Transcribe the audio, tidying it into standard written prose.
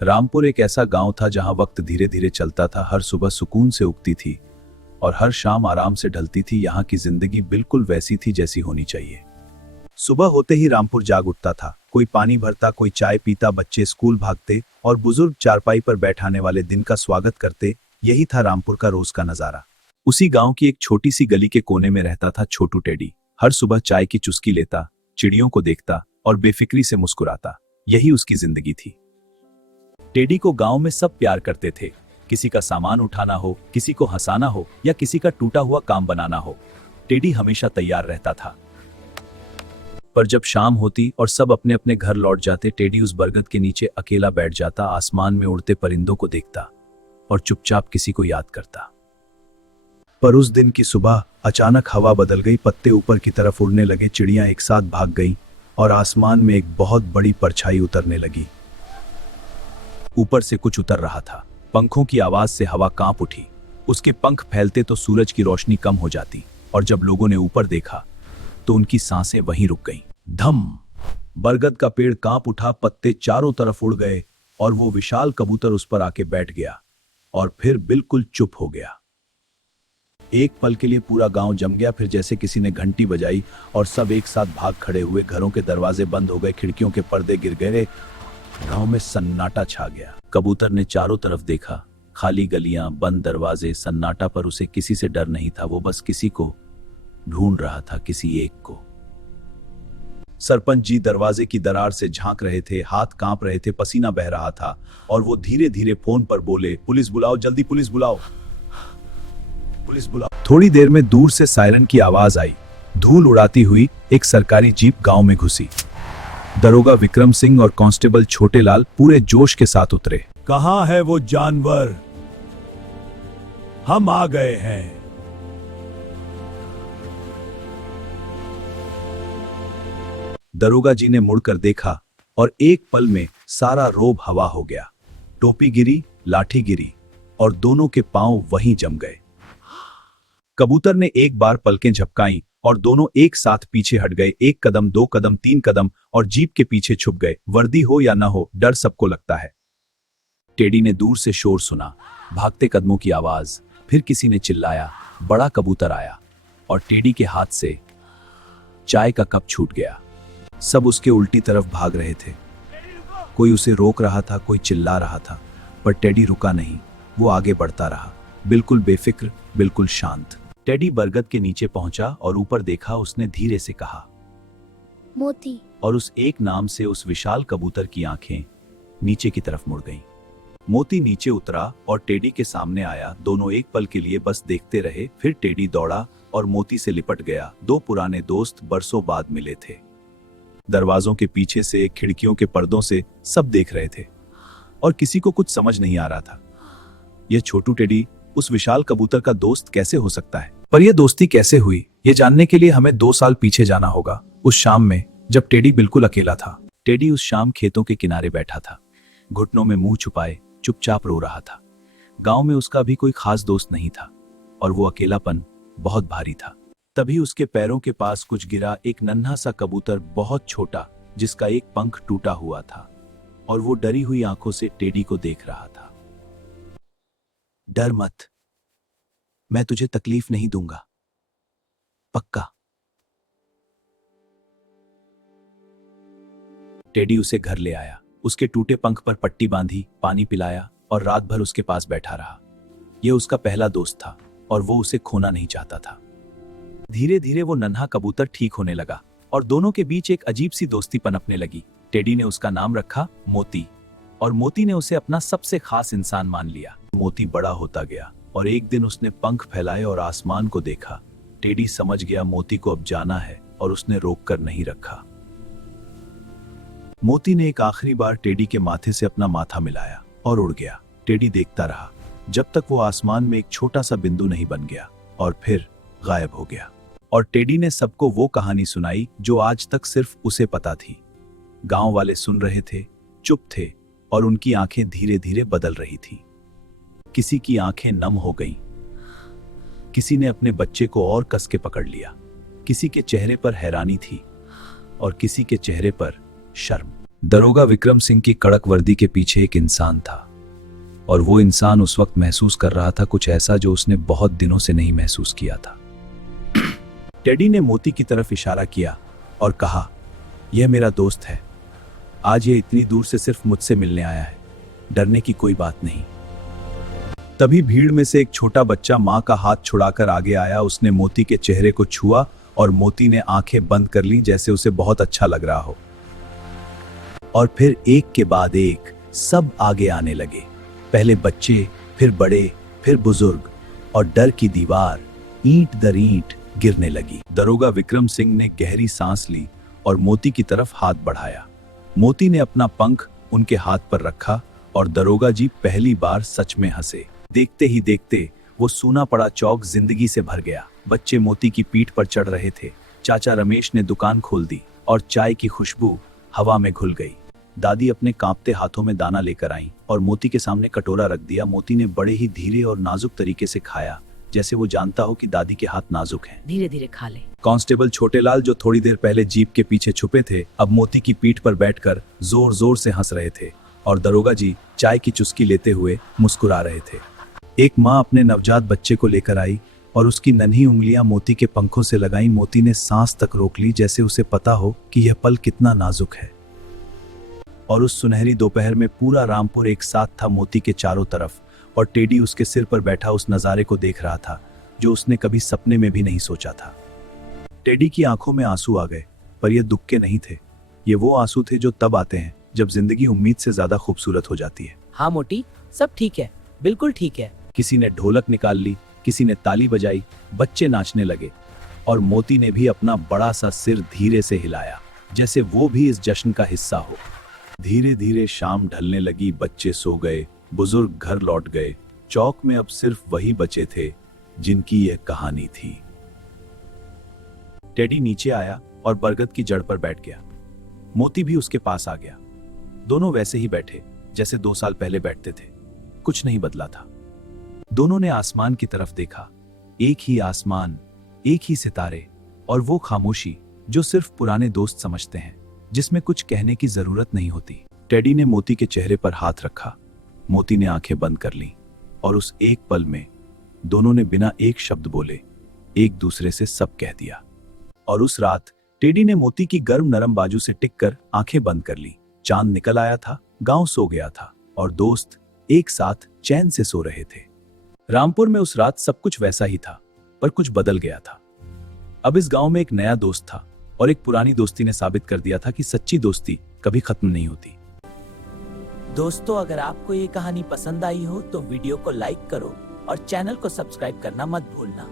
रामपुर एक ऐसा गांव था जहां वक्त धीरे धीरे चलता था, हर सुबह सुकून से उगती थी और हर शाम आराम से ढलती थी। यहाँ की जिंदगी बिल्कुल वैसी थी जैसी होनी चाहिए। सुबह होते ही रामपुर जाग उठता था। कोई पानी भरता, कोई चाय पीता, बच्चे स्कूल भागते और बुजुर्ग चारपाई पर बैठाने वाले दिन का स्वागत करते। यही था रामपुर का रोज का नजारा। उसी गांव की एक छोटी सी गली के कोने में रहता था छोटू टेडी। हर सुबह चाय की चुस्की लेता, चिड़ियों को देखता और बेफिक्री से मुस्कुराता। यही उसकी जिंदगी थी। टेडी को गांव में सब प्यार करते थे। किसी का सामान उठाना हो, किसी को हंसाना हो या किसी का टूटा हुआ काम बनाना हो, टेडी हमेशा तैयार रहता था। पर जब शाम होती और सब अपने अपने घर लौट जाते, टेडी उस बरगद के नीचे अकेला बैठ जाता, आसमान में उड़ते परिंदों को देखता और चुपचाप किसी को याद करता। पर उस दिन की सुबह अचानक हवा बदल गई, पत्ते ऊपर की तरफ उड़ने लगे, चिड़ियां एक साथ भाग गईं और आसमान में एक बहुत बड़ी परछाई उतरने लगी। ऊपर से कुछ उतर रहा था। पंखों की आवाज से हवा कांप उठी। उसके पंख फैलते तो सूरज की रोशनी कम हो जाती और जब लोगों ने ऊपर देखा तो उनकी सांसें वहीं रुक गईं। धम! बरगद का पेड़ कांप उठा, पत्ते चारों तरफ उड़ गए और वो विशाल कबूतर उस पर आके बैठ गया और फिर बिल्कुल चुप हो गया। एक पल के लिए पूरा गांव जम गया। फिर जैसे किसी ने घंटी बजाई और सब एक साथ भाग खड़े हुए। घरों के दरवाजे बंद हो गए, खिड़कियों के पर्दे गिर गए, गांव में सन्नाटा छा गया। कबूतर ने चारों तरफ देखा, खाली गलियां, बंद दरवाजे, सन्नाटा, पर उसे किसी से डर नहीं था। वो बस किसी को ढूंढ रहा था, किसी एक को। सरपंच जी दरवाजे की दरार से झांक रहे थे, हाथ कांप रहे थे, पसीना बह रहा था और वो धीरे धीरे फोन पर बोले, पुलिस बुलाओ, जल्दी पुलिस बुलाओ, पुलिस बुलाओ। थोड़ी देर में दूर से सायरन की आवाज आई। धूल उड़ाती हुई एक सरकारी जीप गांव में घुसी। दरोगा विक्रम सिंह और कांस्टेबल छोटे लाल पूरे जोश के साथ उतरे। कहां है वो जानवर? हम आ गए हैं। दरोगा जी ने मुड़कर देखा और एक पल में सारा रोब हवा हो गया। टोपी गिरी, लाठी गिरी और दोनों के पांव वहीं जम गए। कबूतर ने एक बार पलकें झपकाईं और दोनों एक साथ पीछे हट गए। एक कदम, दो कदम, तीन कदम और जीप के पीछे छुप गए। वर्दी हो या ना हो, डर सबको लगता है। टेडी ने दूर से शोर सुना, भागते कदमों की आवाज। फिर किसी ने चिल्लाया, बड़ा कबूतर आया, और टेडी के हाथ से चाय का कप छूट गया। सब उसके उल्टी तरफ भाग रहे थे। कोई उसे रोक रहा था, कोई चिल्ला रहा था, पर टेडी रुका नहीं। वो आगे बढ़ता रहा, बिल्कुल बेफिक्र, बिल्कुल शांत। टेडी बरगद के नीचे पहुंचा और ऊपर देखा। उसने धीरे से कहा, मोती। और उस एक नाम से उस विशाल कबूतर की आंखें नीचे की तरफ मुड़ गईं। मोती नीचे उतरा और टेडी के सामने आया। दोनों एक पल के लिए बस देखते रहे। फिर टेडी दौड़ा और मोती से लिपट गया। दो पुराने दोस्त बरसों बाद मिले थे। दरवाजों के पीछे से, खिड़कियों के पर्दों से सब देख रहे थे और किसी को कुछ समझ नहीं आ रहा था। यह छोटू टेडी उस विशाल कबूतर का दोस्त कैसे हो सकता है? पर यह दोस्ती कैसे हुई, ये जानने के लिए हमें 2 साल पीछे जाना होगा, उस शाम में जब टेडी बिल्कुल अकेला था। टेडी उस शाम खेतों के किनारे बैठा था, घुटनों में मुंह छुपाए चुपचाप रो रहा था। गांव में उसका भी कोई खास दोस्त नहीं था और वो अकेलापन बहुत भारी था। तभी उसके पैरों के पास कुछ गिरा, एक नन्हा सा कबूतर, बहुत छोटा, जिसका एक पंख टूटा हुआ था, और वो डरी हुई आंखों से टेडी को देख रहा था। डर मत, मैं तुझे तकलीफ नहीं दूंगा, पक्का। टेडी उसे घर ले आया, उसके टूटे पंख पर पट्टी बांधी, पानी पिलाया और रात भर उसके पास बैठा रहा। यह उसका पहला दोस्त था और वो उसे खोना नहीं चाहता था। धीरे धीरे वो नन्हा कबूतर ठीक होने लगा और दोनों के बीच एक अजीब सी दोस्ती पनपने लगी। टेडी ने उसका नाम रखा मोती और मोती ने उसे अपना सबसे खास इंसान मान लिया। मोती बड़ा होता गया और एक दिन उसने पंख फैलाए और आसमान को देखा। टेडी समझ गया मोती को अब जाना है और उसने रोक कर नहीं रखा। मोती ने एक आखिरी बार टेडी के माथे से अपना माथा मिलाया और उड़ गया। टेडी देखता रहा जब तक वो आसमान में एक छोटा सा बिंदु नहीं बन गया और फिर गायब हो गया। और टेडी ने सबको वो कहानी सुनाई जो आज तक सिर्फ उसे पता थी। गांव वाले सुन रहे थे, चुप थे और उनकी आंखें धीरे धीरे बदल रही थी। किसी की आंखें नम हो गईं, किसी ने अपने बच्चे को और कस के पकड़ लिया, किसी के चेहरे पर हैरानी थी और किसी के चेहरे पर शर्म। दरोगा विक्रम सिंह की कड़क वर्दी के पीछे एक इंसान था, और वो इंसान उस वक्त महसूस कर रहा था कुछ ऐसा जो उसने बहुत दिनों से नहीं महसूस किया था। टेडी ने मोती की तरफ इशारा किया और कहा, यह मेरा दोस्त है। आज ये इतनी दूर से सिर्फ मुझसे मिलने आया है, डरने की कोई बात नहीं। तभी भीड़ में से एक छोटा बच्चा मां का हाथ छुड़ाकर आगे आया। उसने मोती के चेहरे को छुआ और मोती ने आंखें बंद कर ली, जैसे उसे बहुत अच्छा लग रहा हो। और फिर एक के बाद एक सब आगे आने लगे। पहले बच्चे, फिर बड़े, फिर बुजुर्ग, और डर की दीवार ईंट दर ईंट गिरने लगी। दरोगा विक्रम सिंह ने गहरी सांस ली और मोती की तरफ हाथ बढ़ाया। मोती ने अपना पंख उनके हाथ पर रखा और दरोगा जी पहली बार सच में हंसे। देखते ही देखते वो सूना पड़ा चौक जिंदगी से भर गया। बच्चे मोती की पीठ पर चढ़ रहे थे। चाचा रमेश ने दुकान खोल दी और चाय की खुशबू हवा में घुल गई। दादी अपने कांपते हाथों में दाना लेकर आई और मोती के सामने कटोरा रख दिया। मोती ने बड़े ही धीरे और नाजुक तरीके से खाया, जैसे वो जानता हो कि दादी के हाथ नाजुक हैं। धीरे धीरे खा ले। कांस्टेबल छोटेलाल, जो थोड़ी देर पहले जीप के पीछे छुपे थे, अब मोती की पीठ पर बैठकर जोर जोर से हंस रहे थे, और दरोगा जी चाय की चुस्की लेते हुए मुस्कुरा रहे थे। एक माँ अपने नवजात बच्चे को लेकर आई और उसकी नन्ही उंगलियां मोती के पंखों से लगाई। मोती ने सांस तक रोक ली, जैसे उसे पता हो कि यह पल कितना नाजुक है। और उस सुनहरी दोपहर में पूरा रामपुर एक साथ था, मोती के चारों तरफ, और टेडी उसके सिर पर बैठा उस नजारे को देख रहा था जो उसने कभी सपने में भी नहीं सोचा था। टेडी की आंखों में आंसू आ गए, पर ये दुख के नहीं थे। ये वो आंसू थे जो तब आते हैं जब जिंदगी उम्मीद से ज्यादा खूबसूरत हो जाती है। हाँ मोटी, सब ठीक है, बिल्कुल ठीक है। किसी ने ढोलक निकाल ली, किसी ने ताली बजाई, बच्चे नाचने लगे, और मोती ने भी अपना बड़ा सा सिर धीरे से हिलाया, जैसे वो भी इस जश्न का हिस्सा हो। धीरे धीरे शाम ढलने लगी। बच्चे सो गए, बुजुर्ग घर लौट गए। चौक में अब सिर्फ वही बचे थे जिनकी यह कहानी थी। टेडी नीचे आया और बरगद की जड़ पर बैठ गया। मोती भी उसके पास आ गया। दोनों वैसे ही बैठे जैसे 2 साल पहले बैठते थे। कुछ नहीं बदला था। दोनों ने आसमान की तरफ देखा। एक ही आसमान, एक ही सितारे, और वो खामोशी जो सिर्फ पुराने दोस्त समझते हैं, जिसमें कुछ कहने की जरूरत नहीं होती। टेडी ने मोती के चेहरे पर हाथ रखा। मोती ने आंखें बंद कर लीं, और उस एक पल में दोनों ने बिना एक शब्द बोले एक दूसरे से सब कह दिया। और उस रात टेडी ने मोती की गर्म नरम बाजू से टिककर आंखें बंद कर ली। चांद निकल आया था, गांव सो गया था, और दोस्त एक साथ चैन से सो रहे थे। रामपुर में उस रात सब कुछ वैसा ही था, पर कुछ बदल गया था। अब इस गांव में एक नया दोस्त था, और एक पुरानी दोस्ती ने साबित कर दिया था कि सच्ची दोस्ती कभी खत्म नहीं होती। दोस्तों, अगर आपको ये कहानी पसंद आई हो तो वीडियो को लाइक करो और चैनल को सब्सक्राइब करना मत भूलना।